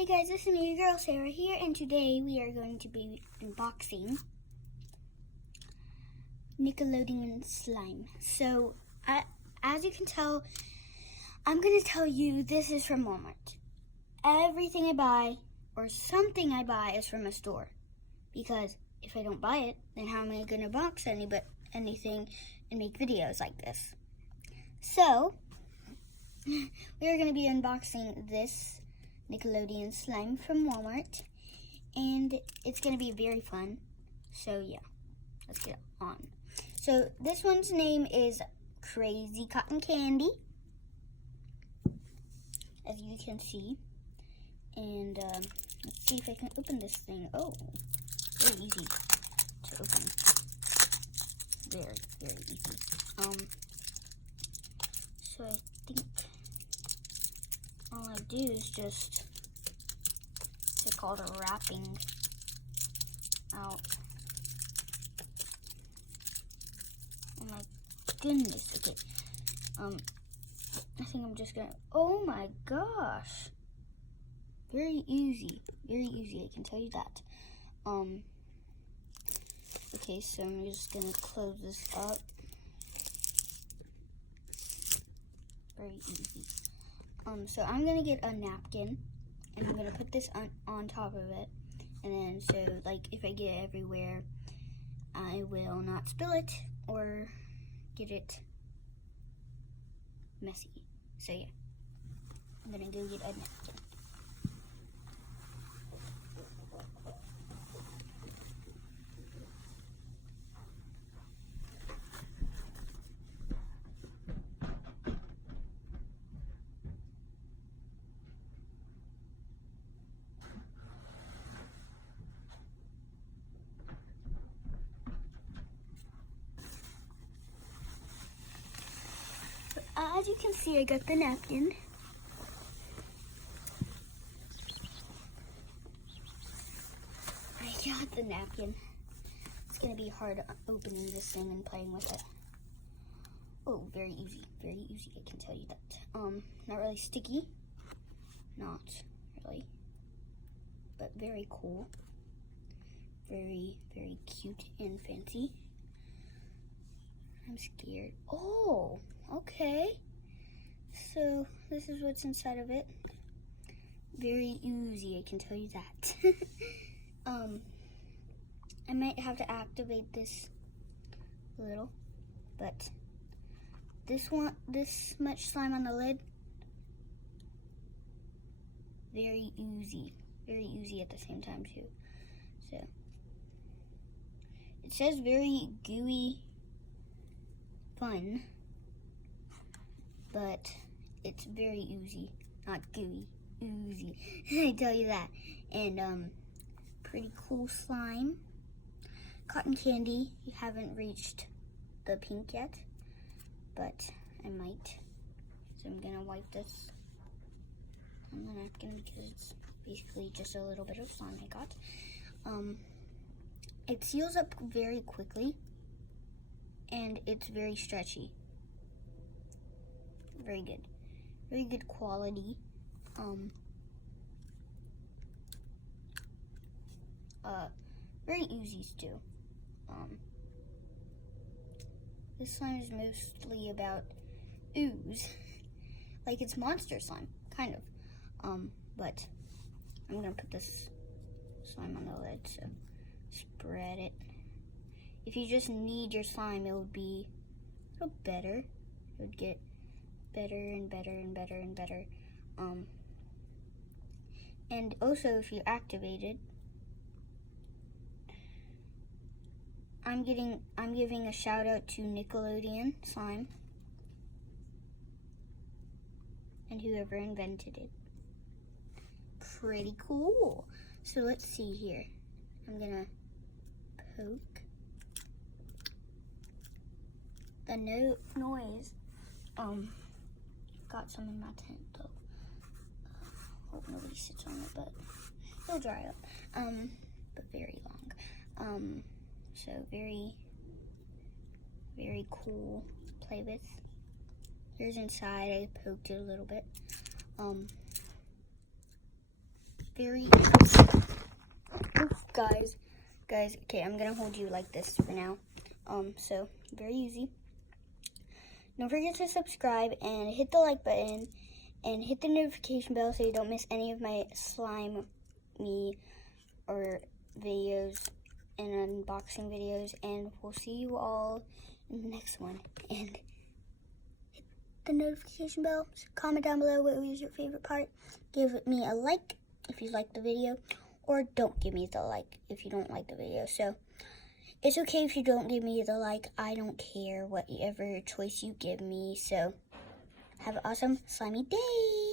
Hey guys, this is me, your girl Sarah here, and today we are going to be unboxing Nickelodeon Slime. So, as you can tell, I'm going to tell you this is from Walmart. Everything I buy, or something I buy, is from a store. Because if I don't buy it, then how am I going to box anything and make videos like this? So, we are going to be unboxing this Nickelodeon Slime from Walmart, and it's going to be very fun. So yeah, let's get on. So this one's name is Crazy Cotton Candy, as you can see. And let's see if I can open this thing. Oh, very easy to open. Very, very easy. So I think all I do is just take all the wrapping out. Oh my goodness, okay. I think I'm just gonna, oh my gosh. Very easy, I can tell you that. Okay, so I'm just gonna close this up. Very easy. So I'm gonna get a napkin, and I'm gonna put this on top of it, and then so like if I get it everywhere, I will not spill it or get it messy. So yeah, I'm gonna go get a napkin. As you can see, I got the napkin. It's gonna be hard opening this thing and playing with it. Oh, very easy, I can tell you that. Not really sticky, not really, but very cool. Very, very cute and fancy. I'm scared. Oh, okay. So this is what's inside of it. Very oozy, I can tell you that. I might have to activate this a little, but this much slime on the lid, very oozy at the same time too. So it says very gooey fun, but it's very oozy, not gooey, oozy. I tell you that. And pretty cool slime. Cotton candy. You haven't reached the pink yet, but I might. So I'm gonna wipe this on the napkin because it's basically just a little bit of slime I got. It seals up very quickly, and it's very stretchy. Very good quality. Very oozy too. This slime is mostly about ooze, like it's monster slime, kind of. But I'm gonna put this slime on the lid, so spread it. If you just need your slime, it would be a little better. It would get better and better and better and better. And also, if you activate it, I'm giving a shout out to Nickelodeon Slime and whoever invented it. Pretty cool. So let's see here. I'm gonna poke. The noise. Got some in my tent though. Hope nobody sits on it, but it'll dry up. But very long. So very, very cool to play with. Here's inside. I poked it a little bit. very, guys, okay, I'm gonna hold you like this for now. So very easy. Don't forget to subscribe and hit the like button and hit the notification bell so you don't miss any of my slime me or videos and unboxing videos, and we'll see you all in the next one. And hit the notification bell. Comment down below what was your favorite part. Give me a like if you like the video, or don't give me the like if you don't like the video. So it's okay if you don't give me the like. I don't care whatever choice you give me. So have an awesome slimy day.